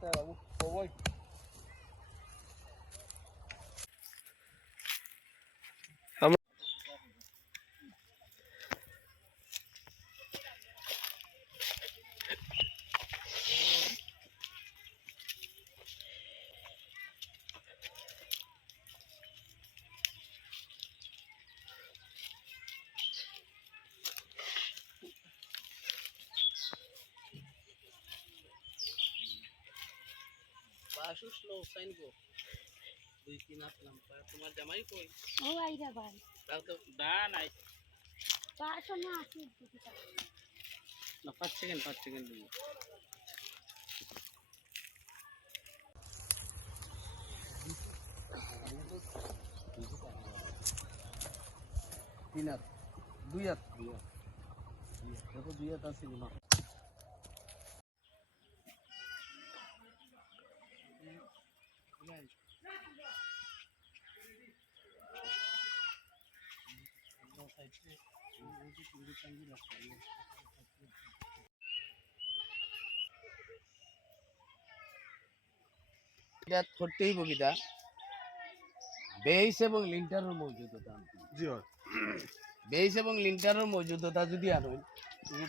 parte la voy. বাসুস লো সাইন গো দুই তিন আসলাম তোমার জামাই কই? ও আইরা ভাই। তাও তো দা নাই। পাঁচশো না আছে না পাঁচ সেকেন্ড পাঁচ সেকেন্ড দিন তিন হাত। দুই হাত। দুই হাত। দেখো দুই হাত আছে না? বগিদা বেস এবং লিন্টারের মৌজুদতা। জি হয় এবং লিন্টারের মৌজুদতা যদি আনো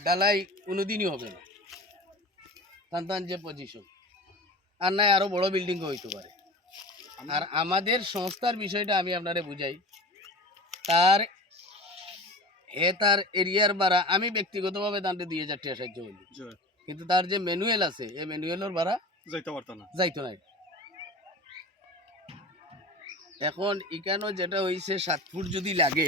ডালাই কোনোদিনই হবে না। টান টান যে পজিশন আর নাই আরও বড় বিল্ডিং হইতে পারে। আর আমাদের সংস্থার বিষয়টা আমি আপনারে বুঝাই। তার এ তার এরিয়ার ভাড়া আমি ব্যক্তিগতভাবে তান্তে দিয়ে যাচ্ছি সাহায্য করি কিন্তু তার যে ম্যানুয়াল আছে এই ম্যানুয়ালের ভাড়া যাইতে পারতাম না। যাইতো নাই। এখন ইকানো যেটা হইছে সাত ফুট যদি লাগে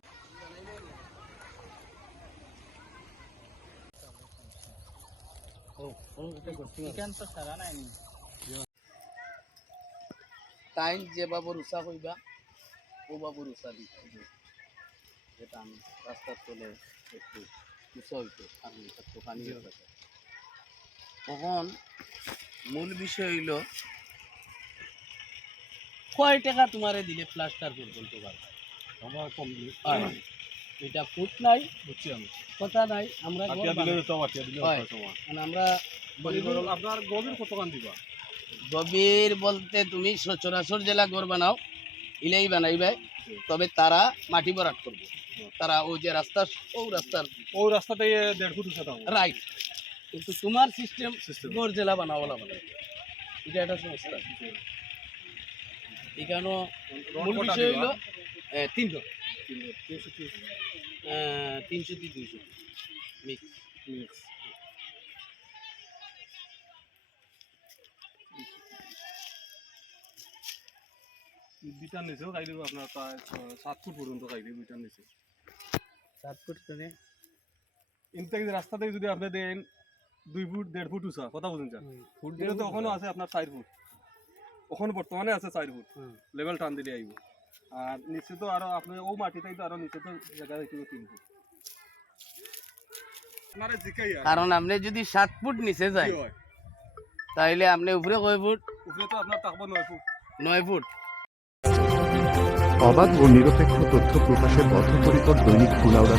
হেড হইতে ও কোন এটা করতে এখান তো সারা নাই নি টাইম যে কইবা ও যেটা আমি রাস্তার চলে একটু উষা হইতো, আর একটু পানি তখন মূল বিষয় হইল, কয় টাকা তোমারে দিলে প্লাস্টার পর্যন্ত পারবে আমার কমপ্লিট এটা ফুট নাই বুঝছি আমি। কথা নাই আমরা ঘর মানে আমরা আপনার গভীর কতখান দিবা? গভীর বলতে তুমি সচরাচর জেলা ঘর বানাও ইলেই বানাইবে তবে তারা মাটি ভরাট করবে। তারা ওই যে রাস্তা ও রাস্তার ওই রাস্তাটাই দেড় ফুট উঠে রাইট কিন্তু তোমার সিস্টেম. গড় জেলা বানাবো মানে এটা একটা সমস্যা। এখানে মূল বিষয়? হইল তিনশো কি দুইশো মিক্স মিক্স বিটার নিচেও খাই দিব আপনার সাত ফুট পর্যন্ত খাই দিব বিটার নিচে সাত ফুট করে ইনতে রাস্তা যদি আপনি দেন দুই ফুট দেড় ফুট উঁচা কথা বুঝুন স্যার ফুট এটা তো ওখানেও আছে আপনার চার ফুট ওখানে বর্তমানে আছে চার ফুট লেভেল টান দিলে আইব আর নিচে তো আরও আপনি ও মাটিতেই তো আরও নিচে তো জায়গা জিকাই আর। কারণ আপনি যদি সাত ফুট নিচে যায় তাহলে আপনি উপরে কয় ফুট? উপরে তো আপনার থাকব নয় ফুট। নয় ফুট। অবাধ ও নিরপেক্ষ তথ্য প্রকাশের বদ্ধপরিকর দৈনিক কুলাউড়া